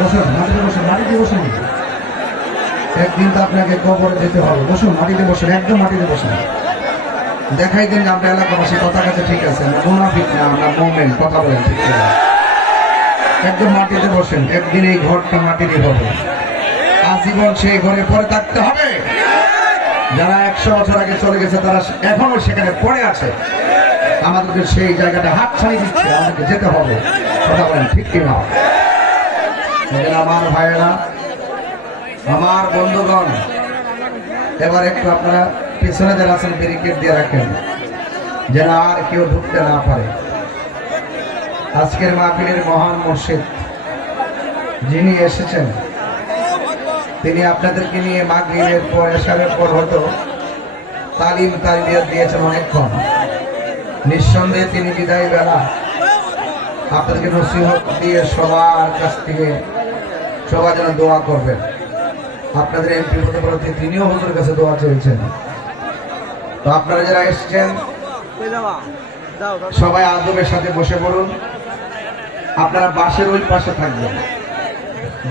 বসুন, মাটিতে বসুন, মাটিতে বসুন। একদিন তো আপনাকে কবরে যেতে হবে। বসুন, মাটিতে বসুন, একদম মাটিতে বসুন। দেখাই দিন যে আমরা এলাকাবাসী কথা কাছে ঠিক আছে, আমরা মুনাফিক না, আমরা মোমেন, কথা বলেন ঠিক আছে। একদম মাটিতে বসেন। একদিন এই ঘরটা মাটিরই হবে, আজীবন সেই ঘরে পরে থাকতে হবে। যারা 100 বছর আগে চলে গেছে তারা এখনো সেখানে পড়ে আছে। আমাদেরকে সেই জায়গাটা হাত ছাড়ি দিচ্ছে, আমাদেরকে যেতে হবে। কথা বলেন ঠিক কিনা? আমার ভাইয়েরা, আমার বন্ধুগণ, এবার একটু আপনারা পিছনে যারা আছেন ব্যারিকেড দিয়ে রাখেন, যেন আর কেউ ঢুকতে না পারে। আজকের মাহফিলের মহান মুর্শিদ যিনি এসেছেন, তিনি আপনাদেরকে নিয়ে মাগরিবের পর এশারের পর হয়তো তালিম তারবিয়ত দিয়েছেন অনেকক্ষণ। নিঃসন্দেহে তিনি বিদায় বেলা আপনাদেরকে নসিহত দিয়ে সবার কাছ থেকে সবার যেন দোয়া করবেন। আপনাদের এমপি হতে পারে তিনিও হুজুরের কাছে দোয়া চেয়েছেন। তো আপনারা যারা এসেছেন সবাই আদবের সাথে বসে পড়ুন। আপনারা বাসের ওই পাশে থাকবেন,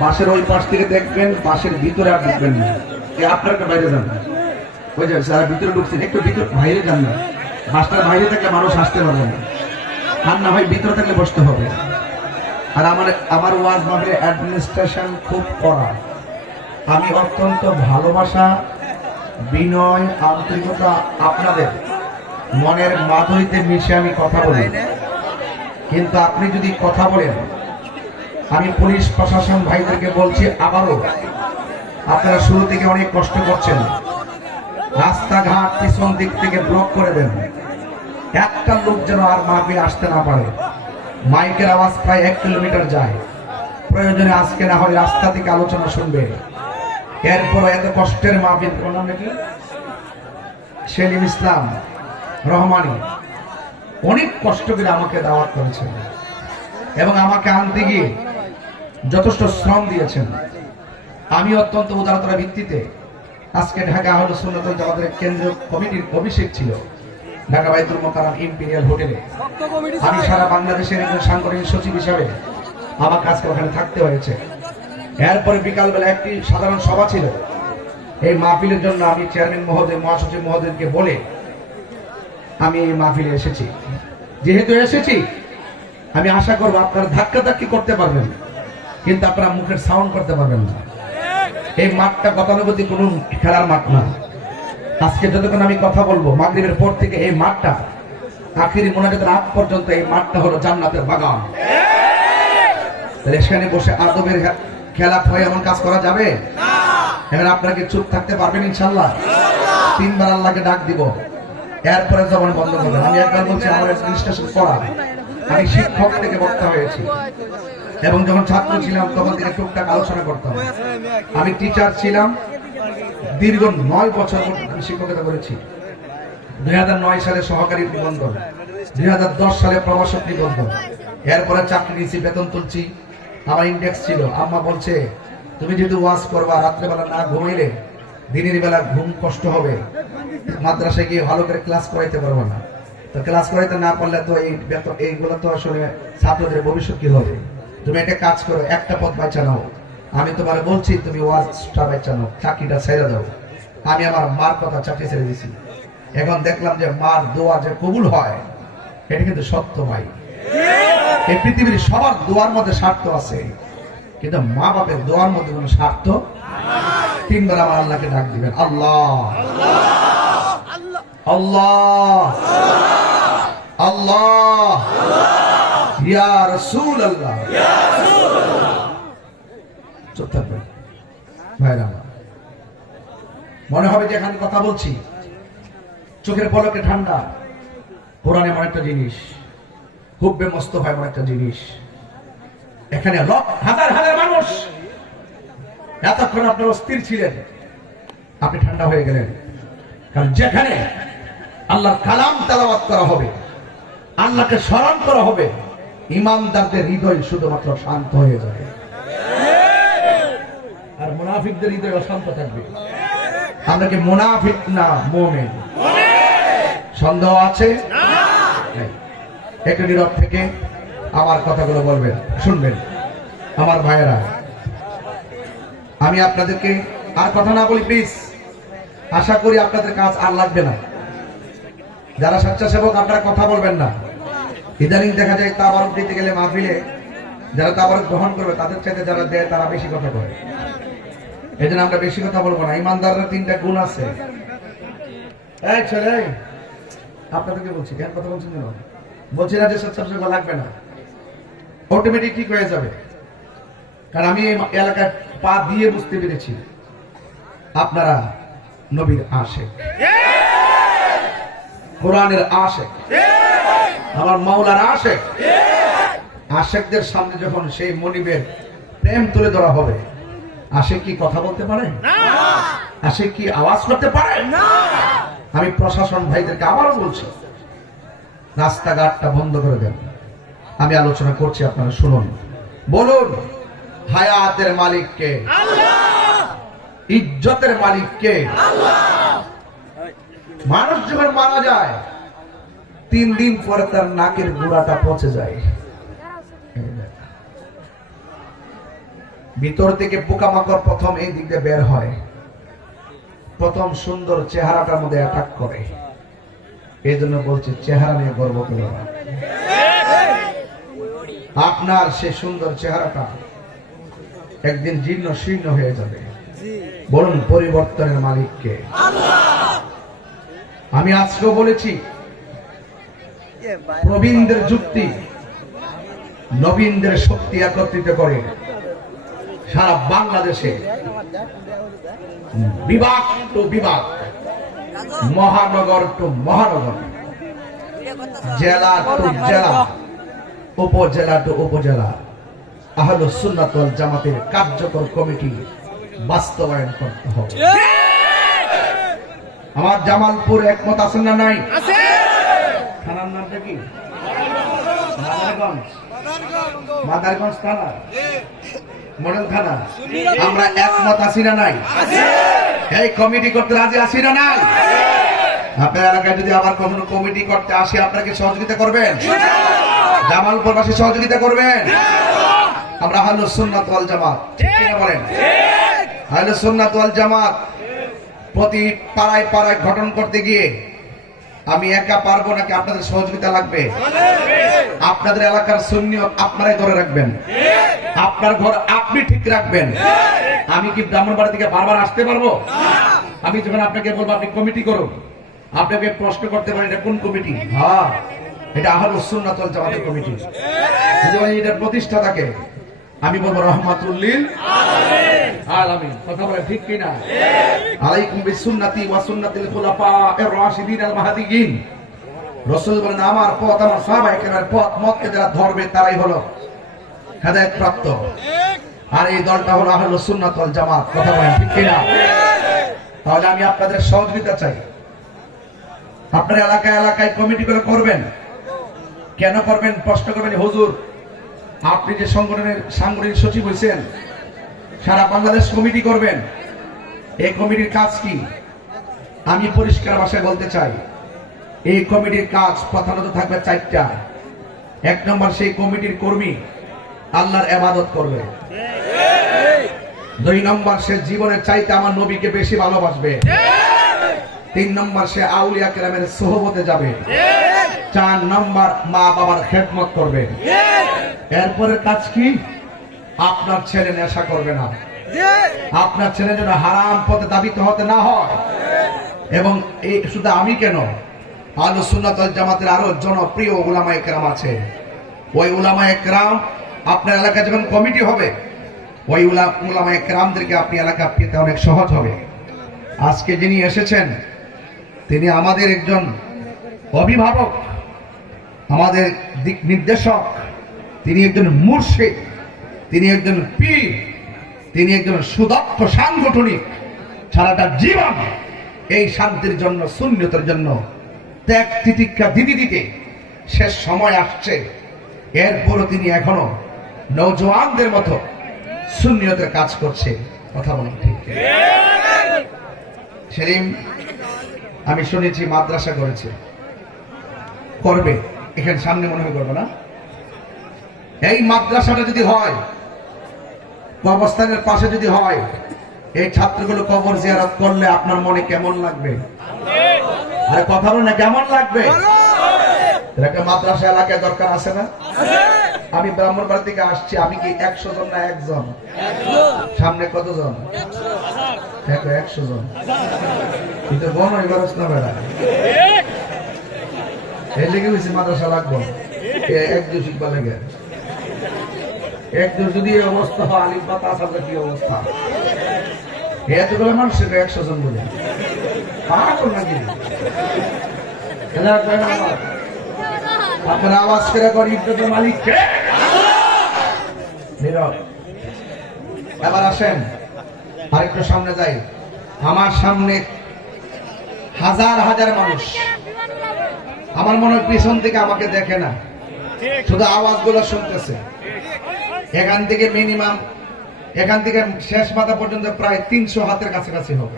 বাসের ওই পাশ থেকে দেখবেন, বাসের ভিতরে আর ঢুকবেন না। আপনারা বাইরে যান, ওই যে যারা ভিতরে ঢুকছেন একটু ভিতরে বাইরে যান না। বাসটার বাইরে থাকলে মানুষ আসতে পারবে না, আর না হয় ভিতরে থাকলে বসতে হবে। আর আমার ওয়াজ মাহফিলের অ্যাডমিনিস্ট্রেশন খুব কড়া। আমি অত্যন্ত ভালোবাসা, বিনয়, আন্তরিকতা আপনাদের মনের মাধুরীতে মিশে আমি কথা বলি। কিন্তু আপনি যদি কথা বলেন, আমি পুলিশ প্রশাসন ভাইদেরকে বলছি আবারও, আপনারা শুরু থেকে অনেক কষ্ট করছেন। রাস্তাঘাট পিছন দিক থেকে ব্লক করে দেন, একটা লোক যেন আর মাহফিল আসতে না পারে। মাইকের আওয়াজ প্রায় 1 কিলোমিটার যায়। প্রয়োজনে আজকে না হয় রাস্তা থেকে আলোচনা শুনবে। এরপর এত কষ্টের মাহফিল, কোন নাম নাকি সেলিম ইসলাম রহমানি, অনেক কষ্ট করে আমাকে দাওয়াত করেছেন এবং আমাকে আনতে গিয়ে যথেষ্ট শ্রম দিয়েছেন। আমি অত্যন্ত উদারতার ভিত্তিতে আজকে ঢাকা আহলে সুন্নাত ওয়াল জামাতের কেন্দ্রীয় কমিটির অভিষেক ছিল ঢাকা বাইতুল মোকাররম ইম্পেরিয়াল হোটেলে। আমি সারা বাংলাদেশের একজন সাংগঠনিক সচিব হিসাবে আমার কাছে ওখানে থাকতে হয়েছে। এরপরে বিকালবেলা একটি সাধারণ সভা ছিল। এই মাহফিলের জন্য আমি চেয়ারম্যান মহোদয়, মহাসচিব মহোদয়কে বলে আমি এই মাহফিলে এসেছি। যেহেতু এসেছি, আমি আশা করব আপনারা ধাক্কাধাক্কি করতে পারবেন, কিন্তু আপনারা মুখের সাউন্ড করতে পারবেন না। এই মাঠটা গতানুগতিক কোন খেলার মাঠ না। আজকে যতক্ষণ আমি কথা বলবো, মাগরিবের পর থেকে এই মাঠটা আখিরি মোনাজাতের আগ পর্যন্ত এই মাঠটা হলো জান্নাতের বাগান। এখানে বসে আদবের খেলা হয় এমন কাজ করা যাবে না। এখন আপনারা কি চুপ থাকতে পারবেন? ইনশাআল্লাহ 3 বার আল্লাহকে ডাক দিব, এরপরে জবান বন্ধ করবেন। আমি একবার বলছি, আমার অ্যাডমিনিস্ট্রেশন করা, আমি শিক্ষক থেকে বক্তা হয়েছি এবং যখন ছাত্র ছিলাম তখন থেকে টুকটাক আলোচনা করতাম। আমি টিচার ছিলাম, দীর্ঘ 9 বছর আমি শিক্ষকতা করেছি। 2009 সালে সহকারী নিবন্ধন, 2010 সালে প্রভাষক নিবন্ধন, এরপরে চাকরি নিয়েছি, বেতন তুলছি। আমার ইন্ডেক্স ছিল। আম্মা বলছে, তুমি যেহেতু ওয়াজ করবা, রাত্রেবেলা না ঘুমাইলে দিনের বেলা ঘুম কষ্ট হবে, মাদ্রাসায় গিয়ে ভালো করে ক্লাস করাইতে পারবো না। তো ক্লাস করাইতে না পারলে তো এইগুলো তো আসলে ছাত্রদের ভবিষ্যৎ কি হবে। তুমি একটা কাজ করো, একটা পথ বাঁচা নাও। আমি তোমার বলছি, তুমি ওয়াজটা বাঁচা নাও, চাকরিটা ছেড়ে দাও। আমি আমার মার কথা চাকরি ছেড়ে দিছি। এখন দেখলাম যে মার দোয়া যে কবুল হয়, এটা কিন্তু সত্য ভাই। এই পৃথিবীর সবার দোয়ার মধ্যে স্বার্থ আছে, কিন্তু মা বাপের দোয়ার মধ্যে কোনো স্বার্থ। 3 বার আমার আল্লাহকে ডাক দিবেন, আল্লাহ আল্লাহ আল্লাহ ইয়া রাসূলুল্লাহ। চুপ থাকবেন ভাইরা। মনে হবে যে এখানে কথা বলছি, চোখের পলকে ঠান্ডা। কোরআন এমন একটা জিনিস, হুব্বে মুস্তাফা এমন একটা জিনিস। এখানে হাজার হাজার মানুষ, এতক্ষণ আপনার অস্থির ছিলেন, আপনি ঠান্ডা হয়ে গেলেন। কারণ যেখানে আল্লাহর কালাম তেলাওয়াত করা হবে, আল্লাহকে স্মরণ করা হবে, ইমানদারদের হৃদয় শুধুমাত্র শান্ত হয়ে যাবে, আর মুনাফিকদের হৃদয় অশান্ত থাকবে। আমরা কি মুনাফিক না মুমিন? সন্দেহ আছে? একটু নীরব থেকে আমার কথাগুলো বলবেন, শুনবেন। আমার ভাইয়েরা, আমি আপনাদেরকে আর কথা না বলি প্লিজ, আশা করি আপনাদের কাজ আর লাগবে না। যারা স্বেচ্ছাসেবক আপনারা কথা বলবেন না। ইদানিং দেখা যায় তাবারক দিতে গেলে মাহফিলে যারা তাবারক গ্রহণ করবে তাদের চাইতে যারা দেয় তারা বেশি কথা বলে। এই জন্য আমরা বেশি কথা বলবো না। ইমানদাররা তিনটা গুণ আছে। এই ছেলে, আপনাদেরকে বলছি, কেন কথা বলছেন কেন? বলছি না যে স্বেচ্ছাসেবক লাগবে না, অটোমেটিক ঠিক হয়ে যাবে। কারণ আমি এলাকায় পা দিয়ে বুঝতে পেরেছি আপনারা নবীর আশিক, কোরআনের আশিক, আমার মাওলার আশিক। আশিকদের সামনে যখন সেই মনিবের প্রেম তুলে ধরা হবে, আশিক কি কথা বলতে পারে? আশিক কি আওয়াজ করতে পারে? আমি প্রশাসন ভাইদেরকে আবারও বলছি, রাস্তাঘাটটা বন্ধ করে দেন। আমি আলোচনা করছি, আপনারা শুনুন। বলুন, হায়াতের মালিক কে? ইজ্জতের মালিক কে? মানুষ যখন মারা যায় 3 দিন পরে তার নাকের গোড়াটা পচে যায়, ভিতর থেকে পোকামাকড় প্রথম এই দিক দিয়ে বের হয়, প্রথম সুন্দর চেহারাটার মধ্যে অ্যাটাক করে। এই জন্য বলছে চেহারা নিয়ে গর্ব করো না। আপনার সে সুন্দর চেহারাটা একদিন জীর্ণ শীর্ণ হয়ে যাবে। বলুন, পরিবর্তনের মালিক কে? আমি আজকেও বলেছি, প্রবীণদের যুক্তি নবীনদের শক্তি একত্রিত করে সারা বাংলাদেশে বিভাগ টু বিভাগ, মহানগর টু মহানগর, জেলা টু জেলা, উপজেলা টু উপজেলা আহলুস সুন্নাত ওয়াল জামাতের কার্যকর কমিটি বাস্তবায়ন করতে হবে। আমার জামালপুর একমত আছেন না? নাই? থানার নামটা কি? মাদারগঞ্জ থানা, মডেল থানা। আমরা একমত আছি না? নাই? এই কমিটি করতে রাজি আছি না? নাই? আপনার এলাকায় যদি আবার কখনো কমিটি করতে আসে, আপনাকে সহযোগিতা করবেন? জামালপুরবাসী সহযোগিতা করবেন? আমরা আহলুস সুন্নাত ওয়াল জামাত, ঠিক কি না বলেন? আহলুস সুন্নাত ওয়াল জামাত প্রতি পাড়ায় পাড়ায় গঠন করতে গিয়ে আমি একা পারবো নাকি? আপনাদের সহযোগিতা লাগবে। আপনাদের এলাকার সুন্নিয়ত আপনারাই ধরে রাখবেন, আপনার ঘর আপনি ঠিক রাখবেন। আমি কি ব্রাহ্মণবাড়ি থেকে বারবার আসতে পারবো? আমি যখন আপনাকে বলবো আপনি কমিটি করুন, আপনাকে প্রশ্ন করতে পারেন এটা কোন কমিটি? হ্যাঁ, এটা আহলুস সুন্নাত ওয়াল জামাতের কমিটি। যদি এটা প্রতিষ্ঠাতাকে আমি বলবো রহমাতুল লিল আলামিন। কথা বলে ঠিক কি না? আলাইকুম বিসুন্নতি ওয়া সুন্নাতিল খুলাফায়ে রাশিদিন আল মাহদিয়িন। রাসূল বলেন, আমার পথ, আমার সাহাবায়ে কেরামের পথ মতকে যারা ধরবে তারাই হলো হেদায়েত প্রাপ্ত। আর এই দলটা হলো আহলুস সুন্নাত ওয়াল জামাত। কথা বলেন ঠিক কি না? তাহলে আমি আপনাদের সহযোগিতা চাই। আপনার এলাকায় এলাকায় কমিটি করে করবেন। কেন করবেন? প্রশ্ন করবেন, হুজুর আপনি যে সংগঠনের সাংগঠনিক সচিব হয়েছেন, সারা বাংলাদেশ কমিটি করবেন, এই কমিটির কাজ কি? আমি পরিষ্কার ভাষায় বলতে চাই, এই কমিটির কাজ প্রধানত থাকবে 4টা। 1 নম্বর, সেই কমিটির কর্মী আল্লাহর ইবাদত করবে। 2 নম্বর, সে জীবনের চাইতে আমার নবীকে বেশি ভালোবাসবে। 3 নম্বর, সে আউলিয়া কেরামের সোহবতে যাবে। 4 নম্বর, মা বাবার খেদমত করবে। এরপরে কাজ কি? আপনার ছেলে নেশা করবে না, আপনার ছেলে যেন হারাম পথে দাবিত হতে না হয়। এবং এই শুধু আমি কেন, আহলুস সুন্নাত ওয়াল জামাতের আরো জনপ্রিয় উলামায়ে কেরাম আছে। ওই উলামায়ে কেরাম আপনার এলাকায় যখন কমিটি হবে, ওই উলামায়ে কেরামদেরকে আপনি এলাকা পেতে অনেক সহজ হবে। আজকে যিনি এসেছেন তিনি আমাদের একজন অভিভাবক, আমাদের দিক নির্দেশক, তিনি একজন মুর্শিদ, তিনি একজন পীর, তিনি একজন সুদক্ষ সাংগঠনিক। সারাটা জীবন এই শান্তির জন্য, সুন্নিয়তের জন্য ত্যাগ তিতিক্ষা দিতে দিতে শেষ সময় আসছে। এরপরও তিনি এখনো নওজোয়ানদের মতো সুন্নিয়তের কাজ করছে। কথা বলুন ঠিক? সেলিম আমি শুনেছি মাদ্রাসা করেছে, করবে, এখানে সামনে মনে হয় করবে না। এই মাদ্রাসাটা যদি হয়, কবরস্থানের পাশে যদি হয়, এই ছাত্রগুলো কবর জিয়ারত করলে আপনার মনে কেমন লাগবে? আরে কথা বলে না, কেমন লাগবে? একটা মাদ্রাসা এলাকায় দরকার আছে না? আমি ব্রাহ্মণবাড়ি থেকে আসছি, আমি কি 100 জন না একজন? সামনে কতজন? 100 জন। কিন্তু বোন এবার না বেড়া এর লেগে হয়েছে মাদ্রাসা লাগবো একজন শিখবা লেগে, একজন যদি অবস্থা হয় আলিফ বা তাসাদের কি অবস্থা, এতগুলো মানুষের 100 জন বলে পাগল নাকি? আপনার আওয়াজ করে করি মালিক। এবার আসেন আরেকটু সামনে যাই। আমার সামনে হাজার হাজার মানুষ, আমার মনে হয় পিছন থেকে আমাকে দেখে না, শুধু আওয়াজগুলো শুনতেছে। এখান থেকে মিনিমাম, এখান থেকে শেষ মাথা পর্যন্ত প্রায় 300 হাতের কাছাকাছি হবে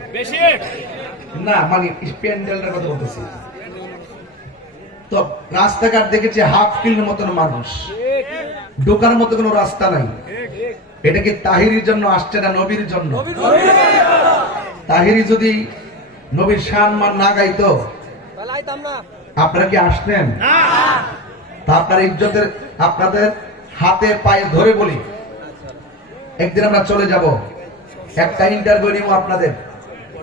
না, মানে প্যান্ডেলটার কথা বলতেছি। তো রাস্তাঘাট দেখেছি হাফ কিলোর মতন মানুষ, ঢোকার মতো কোনো রাস্তা নাই। এটা কি তাহিরির জন্য আসছে না নবীর জন্য? তাহিরি যদি নবীর সম্মান না গাইতো আপনারা কি আসতেন? তা আপনার ইজ্জতের, আপনাদের হাতে পায়ে ধরে বলি, একদিন আমরা চলে যাব, একটা ইন্টারভিউ নিব আপনাদের।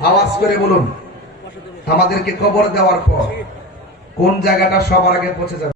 আওয়াজ করে বলুন আমাদেরকে কবর দেওয়ার পর কোন জায়গাটা সবার আগে পৌঁছে যাবে।